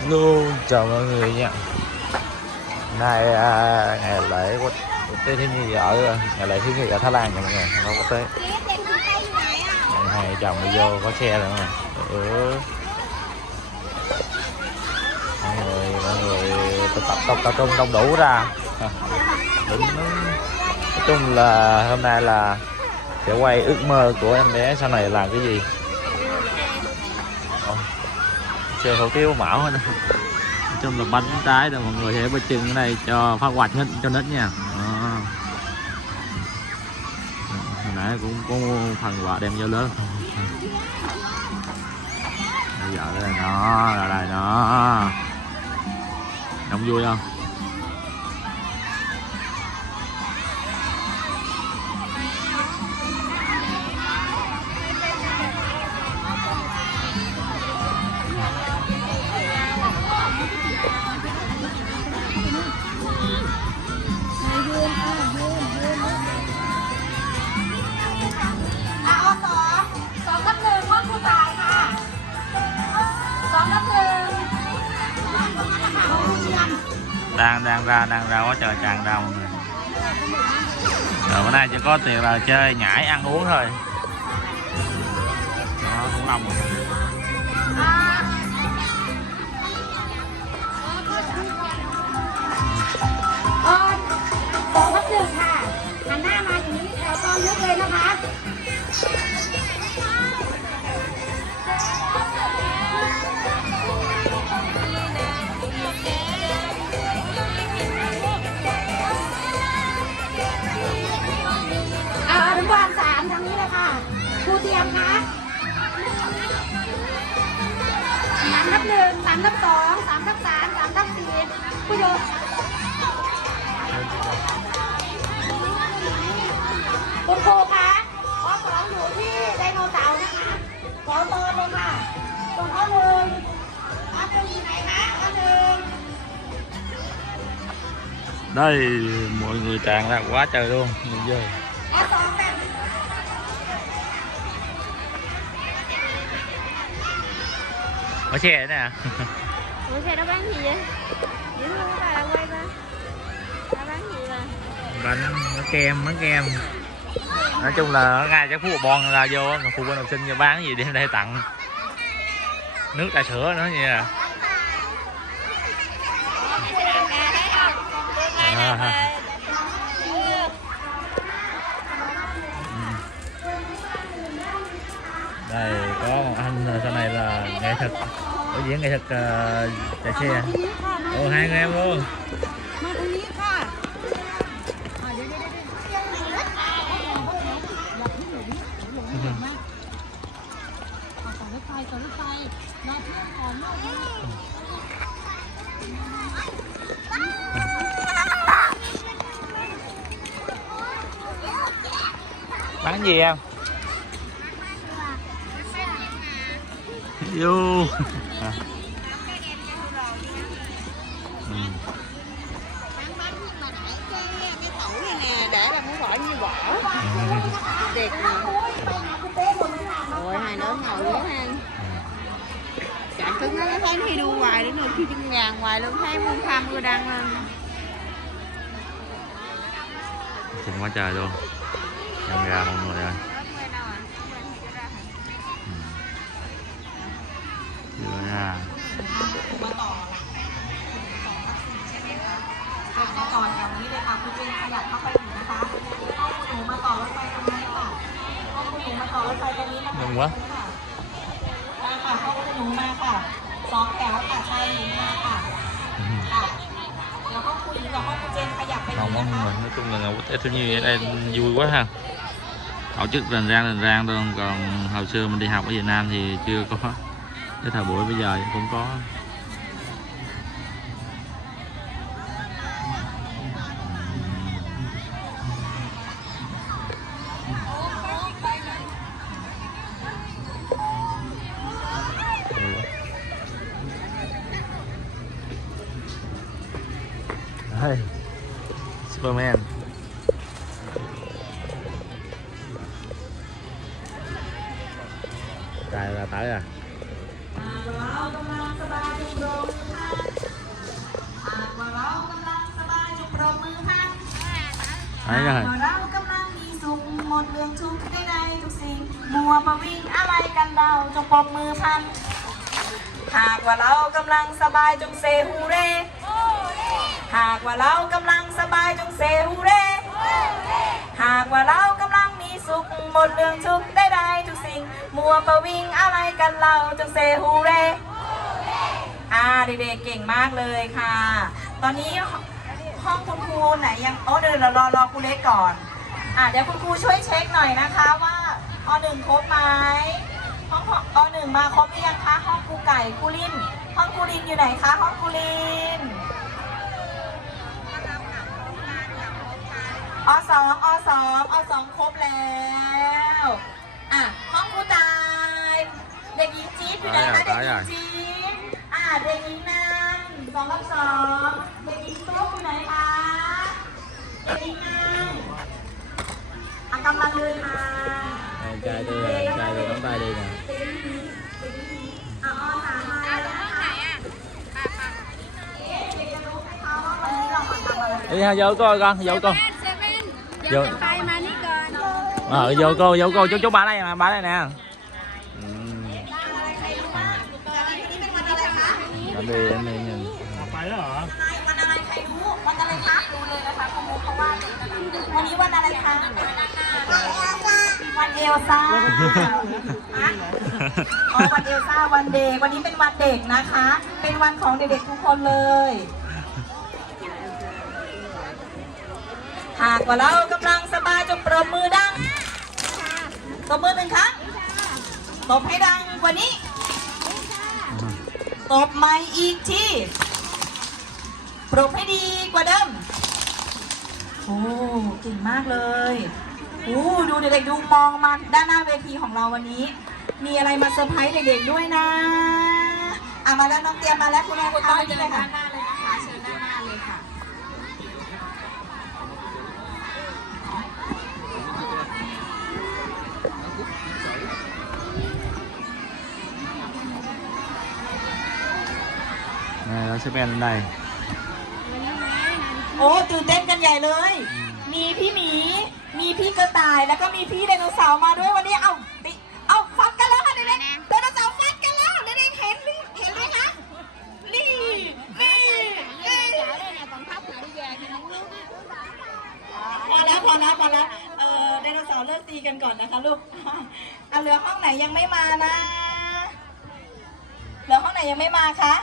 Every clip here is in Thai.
Hello, chào mọi người nha. Nay à, ngày lễ quốc quốc tế thiếu nhi ở ngày lễ thiếu nhi ở Thái Lan nha mọi người không có quốc tế ngày này chồng đi vô có xe rồi mà, ừ. mọi người mọi người tập tập tập tập trung đông đủ ra. À, nói chung là hôm nay là sẽ quay ước mơ của em bé sau này làm cái gì? Chơi hủ tiếu mão hết. Nói chung là bánh trái rồi mọi người sẽ bơ chừng ở đây cho phát hoạch hết, cho nít nha. Hồi nãy cũng có phần quà đem vô lớn bây giờ đây nó là đây nó. Nóng vui không? Ra đang ra quá trời tràn ra mọi người rồi bữa nay chỉ có tiền là chơi nhảy ăn uống thôi đó cũng lòng rồi อ่าเออสองกับหนึ่งค่ะ ค่ะครูเตรียมคะสามทับหนึ่งสามทับสองสามทับสามสามทับสี่ผู้โยนคุณครูคะข้อสองอยู่ที่ไดโนเสาร์นะคะขอตอนเลยค่ะตรงข้อหนึ่งข้อหนึ่งอยู่ไหนคะข้อหนึ่ง đây mọi người tràn ra quá trời luôn nhìn vô có xe nè. Ủa xe đó bán gì vậy? Dễ thương bà quay ba. Nó bán gì bà? bánh bánh kem bánh kem. Nói chung là ngay chắc phú bon ra vô phụ huynh học sinh bán gì đem đây tặng. Nước trà sữa nữa nha diễn nghệ thuật uh, chạy xe ô hai người em luôn. Bán gì em? Gọi như vỏ Đẹp nè Ôi hai đứa ngồi dưới ha. Chả cứng nó thấy thi đua hoài đến rồi khi chân ngàn hoài luôn thấy muôn khăm cô đăng lên xinh quá trời luôn. Nhông ra mọi người ơi Chưa ra มาต่อแถวนี้เลยค่ะคุณเป็นขยับเข้าไปอีกนะคะห้องคุณหนูมาต่อรถไฟตรงนี้ค่ะห้องคุณหนูมาต่อรถไฟตรงนี้นะคะ Mừng quá มาค่ะห้องคุณหนูมาค่ะสองแถวค่ะชายหญิงมาค่ะ ừ. ค่ะเดี๋ยวห้องคุณหญิงกับห้องคุณเจนขยับไปอี Không ก có นะคะ mình nói chung là quốc tế thiếu nhi ở đây vui quá ha tổ chức rành rang rành rang thôi còn hồi xưa mình đi học ở Việt Nam thì chưa có cái thời buổi bây giờ cũng có. Hey Superman. หนกันหากว่าเรากำลังมีสุขหมดเรื่องทุกข์ใดๆทุกสิ่ง มัวมาวิ่งอะไรกันเราจงปรบมือพัน หากว่าเรากำลังสบายจงเซฮูเร หากว่าเรากำลังสบายจงเซฮูเร หากว่าเรากำลังมีสุขหมดเรื่องทุกข์ใดๆทุกสิ่ง มัวประวิ่งอะไรกันเราจงเซฮูเรอ่าเด็กๆเก่งมากเลยค่ะ ตอนนี้ห้องคุณ รูไหนยังโอ้เดี๋ยวเรารอรอครูเล็กก่อน อ่าเดี๋ยวคุณครูช่วยเช็คหน่อยนะคะว่าอหนึ่งครบไหมห้องอหนึ่งมาครบหรือยังคะห้องครูไก่ครูลินห้องครูลินอยู่ไหนคะห้องครูลินอสองอสองอสองครบแล้วอะห้องครูตายเด็กหญิงจี๊ดอยู่ไหนคะเด็กหญิงจี๊ดอะเด็กหญิงนันสองกับสอง anh công ba người mà anh trai tôi anh trai tôi đóng vai đi nè đi ha vô cô con vô cô vô. Ờ vô cô vô cô chú chú bà đây mà bà đây nè. Ừ. Làm đi em đi เลยนะคะคุณมุกเขาว่าเลยนะคะวันนี้วันอะไรคะวันเอลซ่าอะอ๋อวันเอลซ่าวันเด็กวันนี้เป็นวันเด็กนะคะ เป็นวันของเด็กๆทุกคนเลยหากว่าเรากำลังสบายจงปรบมือดังตบมือหนึ่งครั้งตบให้ดังกว่านี้ตบไม่อีกทีปรบให้ดีกว่าเดิม โอ้เก่งมากเลยโอ้ดูเด็กๆดูมองมาด้านหน้าเวทีของเราวันนี้ มีอะไรมาเซอร์ไพรส์เด็กๆด้วยนะอะมาแล้วน้องเตรียมมาแล้วคุณแม่คุณต้อยนี่เลยค่ะ này nó sẽ bên lên đây โอ้ตื่นเต้นกันใหญ่เลย มีพี่หมี มีพี่กระต่ายแล้วก็มีพี่ไดโนเสาร์มาด้วยวันนี้เอาติเอาฟัดกันแล้วค่ะเด็กๆไดโนเสาร์ฟัดกันแล้วเด็กๆเห็นหรือเห็นไหมคะนี่นี่นี่พอแล้วพอแล้วพอแล้วเออไดโนเสาร์เลิกตีกันก่อนนะคะลูกอะเหลือห้องไหนยังไม่มานะเหลือห้องไหนยังไม่มาคะ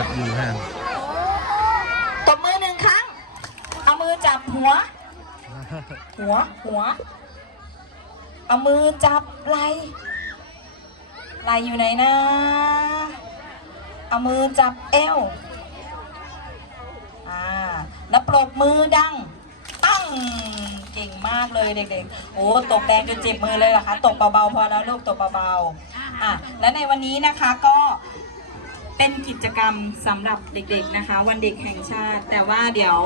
Vui quá mấy ngày nó vui ha ตบมือหนึ่งครั้ง เอามือจับหัว หัวหัว เอามือจับไหลไหลอยู่ไหนนะ เอามือจับเอวอ่าแล้วปรบมือดัง ตั้ง เก่งมากเลยเด็กๆ โอ้ตกแดงจนเจ็บมือเลยเหรอคะ ตกเบาๆพอแล้วลูกตกเบาๆอะและในวันนี้นะคะก็ เป็นกิจกรรมสำหรับเด็กๆนะคะ วันเด็กแห่งชาติ แต่ว่าเดี๋ยว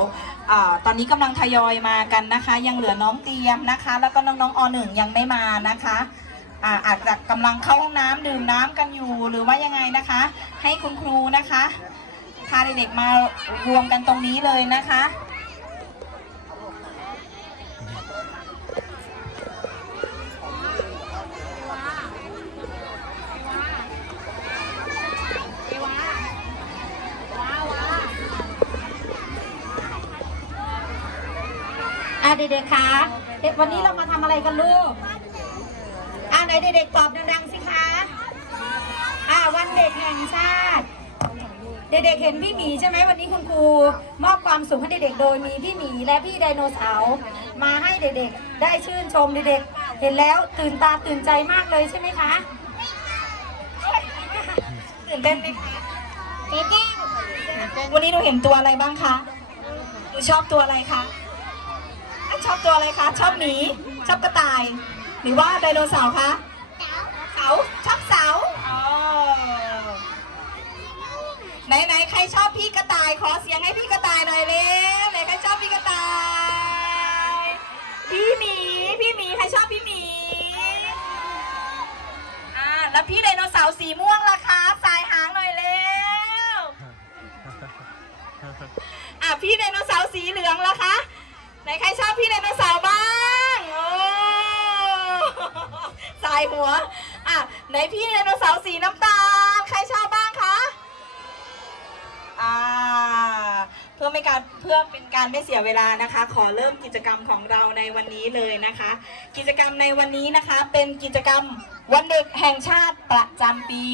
อตอนนี้กำลังทยอยมากันนะคะ ยังเหลือน้องเตรียมนะคะ แล้วก็น้องๆอหนึ่งยังไม่มานะคะอ่าอาจจะกำลังเข้าห้องน้ำดื่มน้ำกันอยู่หรือว่ายังไงนะคะ ให้คุณครูนะคะพาเด็กๆมารวมกันตรงนี้เลยนะคะ เด็กๆคะเด็กวันนี้เรามาทำอะไรกันลูกอะไหนเด็กๆตอบดังๆสิคะอะวันเด็กแห่งชาติ เด็กๆเห็นพี่หมีใช่ไหมวันนี้คุณครูมอบความสุขให้เด็กๆโดยมีพี่หมีและพี่ไดโนเสาร์มาให้เด็กๆ ได้ชื่นชมเด็กๆ เห็นแล้วตื่นตาตื่นใจมากเลยใช่ไหมคะตื่นเต้นไหมคะวันนี้หนูเห็นตัวอะไรบ้างคะหนูชอบตัวอะไรคะอะ ชอบตัวอะไรคะ ชอบหมี ชอบกระต่าย หรือว่าไดโนเสาร์คะ เสา ชอบเสาไหนไหนใครชอบพี่กระต่าย ขอเสียงให้พี่กระต่ายหน่อยเร็วไหนใครชอบพี่กระต่าย พี่หมี พี่หมีใครชอบพี่หมีอ่าแล้วพี่ไดโนเสาร์สีม่วงล่ะคะสายหางหน่อยเร็วอ่าพี่ไดโนเสาร์สีเหลืองล่ะคะ ไหนใครชอบพี่ไดโนเสาร์บ้างโอ้สายหัว อะไหนพี่ไดโนเสาร์สีน้ำตาล ใครชอบบ้างคะ อ่า เพื่อไม่การเพื่อเป็นการไม่เสียเวลานะคะ ขอเริ่มกิจกรรมของเราในวันนี้เลยนะคะ กิจกรรมในวันนี้นะคะ เป็นกิจกรรมวันเด็กแห่งชาติประจำปี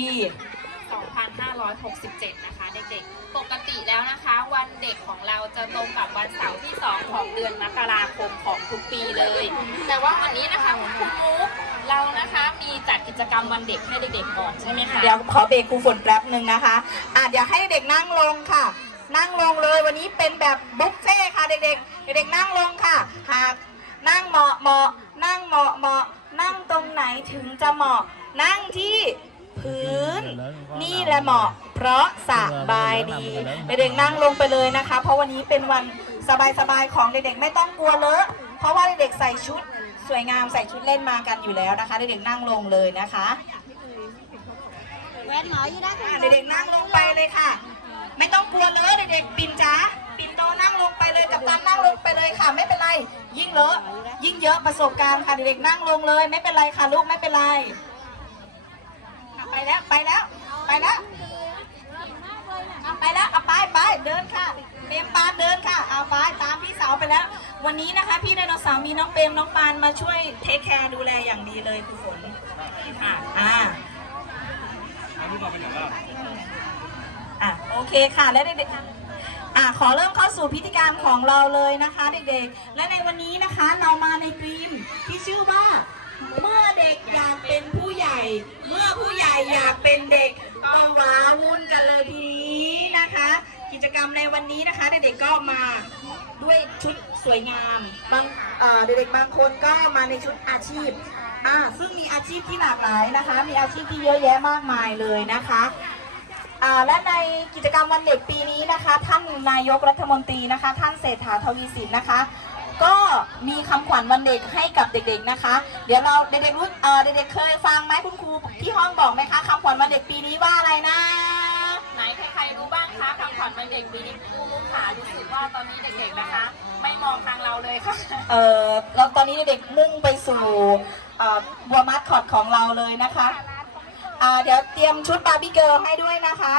2567 นะคะ เด็กๆ ปกติแล้วนะคะ วันเด็กของเราจะตรงกับวันเสาร์ที่ 2 ของเดือนมกราคมของทุกปีเลย แต่ว่าวันนี้นะคะคุณครูมุกเรานะคะมีจัดกิจกรรมวันเด็กให้เด็กๆก่อนใช่ไหมคะเดี๋ยวขอเบรกครูฝนแป๊บหนึ่งนะคะอะเดี๋ยวให้เด็กนั่งลงค่ะ นั่งลงเลยวันนี้เป็นแบบบุฟเฟ่ค่ะเด็กๆ เด็กๆนั่งลงค่ะ หากนั่งเหมาะเหมาะนั่งเหมาะเหมาะนั่งตรงไหนถึงจะเหมาะนั่งที่ พื้น นี่แหละเหมาะ เพราะสบายดีเด็กๆนั่งลงไปเลยนะคะ เพราะวันนี้เป็นวันสบายๆของเด็กๆไม่ต้องกลัวเลอะเพราะว่าเด็กๆใส่ชุดสวยงามใส่ชุดเล่นมากันอยู่แล้วนะคะเด็กๆนั่งลงเลยนะคะแว่นหมออยู่ด้านอะเด็กๆนั่งลงไปเลยค่ะ ไม่ต้องกลัวเลอะเด็กๆปิ่นจ้าปิ่นโตนั่งลงไปเลยกับตันนั่งลงไปเลยค่ะ ไม่เป็นไร ยิ่งเลอะยิ่งเยอะประสบการณ์ค่ะเด็กๆนั่งลงเลย ไม่เป็นไรค่ะลูกไม่เป็นไรอะ ไปแล้วไปแล้ว ไปแล้วอะไปแล้วเอาไปไปเดินค่ะเปมปานเดินค่ะเอาไปตามพี่สาวไปแล้ว วันนี้นะคะ พี่ไดโนเสาร์มีน้องเปมน้องปานมาช่วยเทคแคร์ดูแลอย่างดีเลยคุณฝนค่ะอ่าอะโอเคค่ะและเด็กๆอะขอเริ่มเข้าสู่พิธีการของเราเลยนะคะ เด็กๆ และในวันนี้นะคะเรามาในธีมที่ชื่อว่า เมื่อเด็กอยากเป็นผู้ใหญ่ เมื่อผู้ใหญ่อยากเป็นเด็กก็ว้าวุ่นกันเลยทีนี้นะคะ กิจกรรมในวันนี้นะคะ เด็กๆก็มาด้วยชุดสวยงามบางเด็กๆบางคนก็มาในชุดอาชีพอ่าซึ่งมีอาชีพที่หลากหลายนะคะ มีอาชีพที่เยอะแยะมากมายเลยนะคะและในกิจกรรมวันเด็กปีนี้นะคะ ท่านนายกรัฐมนตรีนะคะ ท่านเศรษฐาทวีสินนะคะ ก็มีคำขวัญวันเด็กให้กับเด็กๆนะคะ เดี๋ยวเราเด็กๆรู้เอ่อเด็กๆเคยฟังไหมคุณครูที่ห้องบอกไหมคะคำขวัญวันเด็กปีนี้ว่าอะไรนะ ไหนใครๆรู้บ้างคะคำขวัญวันเด็กปีนี้ครูมุกขารู้สึกว่าตอนนี้เด็กๆนะคะ ไม่มองทางเราเลยค่ะเอ่อเราตอนนี้เด็กๆมุ่งไปสู่เอ่อบัวมัดคอดของเราเลยนะคะอ่าเดี๋ยวเตรียมชุดบาร์บี้เกิร์ลให้ด้วยนะคะ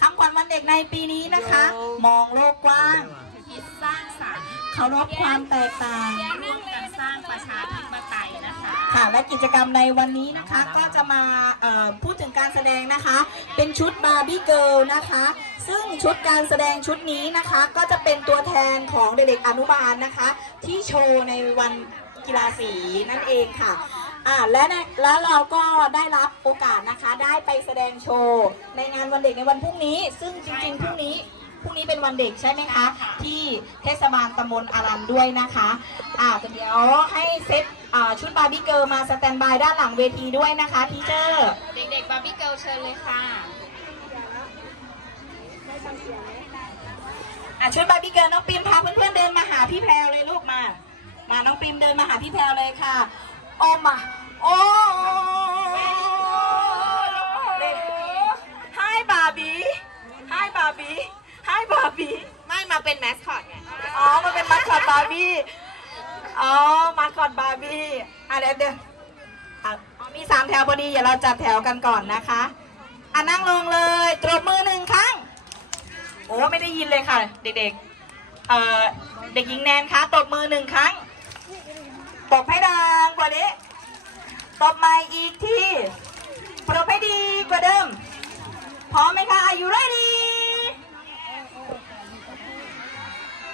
คำขวัญวันเด็กในปีนี้นะคะ มองโลกกว้าง คิดสร้างสรรค์เคารพความแตกต่างร่วมกันสร้างประชาธิปไตยนะคะ ค่ะและกิจกรรมในวันนี้นะคะก็จะมาเอ่อพูดถึงการแสดงนะคะ เป็นชุดบาร์บี้เกิลนะคะ ซึ่งชุดการแสดงชุดนี้นะคะ ก็จะเป็นตัวแทนของเด็กๆอนุบาลนะคะ ที่โชว์ในวันกีฬาสีนั่นเองค่ะอ่าและในแล้วเราก็ได้รับโอกาสนะคะ ได้ไปแสดงโชว์ ในงานวันเด็กในวันพรุ่งนี้ ซึ่งจริงๆพรุ่งนี้ พรุ่งนี้เป็นวันเด็กใช่ไหมคะ ที่เทศบาลตำบลอารันด้วยนะคะอ่าเดี๋ยวให้เซตอ่าชุดบาร์บี้เกิร์ลมาสแตนบายด้านหลังเวทีด้วยนะคะทีเจอร์เด็กๆบาร์บี้เกิลเชิญเลยค่ะอะชุดบาร์บี้เกิร์ลน้องปิมพาเพื่อนๆเดินมาหาพี่แพรวเลยลูกมา มาน้องปิมเดินมาหาพี่แพรวเลยค่ะโอมาโอ้ไฮบาร์บี้ ไฮบาร์บี้ไฮบาร์บี้ไม่มาเป็นแมสคอตไงอ๋อมันเป็นมาสคอตบาร์บี้อ๋อมาสคอตบาร์บี้อะเดี๋ยวเดี๋ยวอะมีสามแถวพอดีเดี๋ยวเราจัดแถวกันก่อนนะคะอะนั่งลงเลยตรบมือหนึ่งครั้งโอ้ไม่ได้ยินเลยค่ะ เด็กๆเอ่อเด็กหญิงแนนคะตบมือหนึ่งครั้งตบให้ดังกว่านี้ตบใหม่อีกทีปรบให้ดีกว่าเดิมพร้อมไหมคะ Are you ready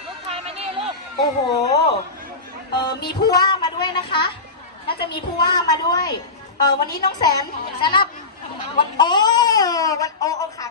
ลูกชายมานี่ลูก โอ้โหเออมีผู้ว่ามาด้วยนะคะ น่าจะมีผู้ว่ามาด้วยเออวันนี้น้องแสนแนรับวันโอ้วันโอ้โอค่ะ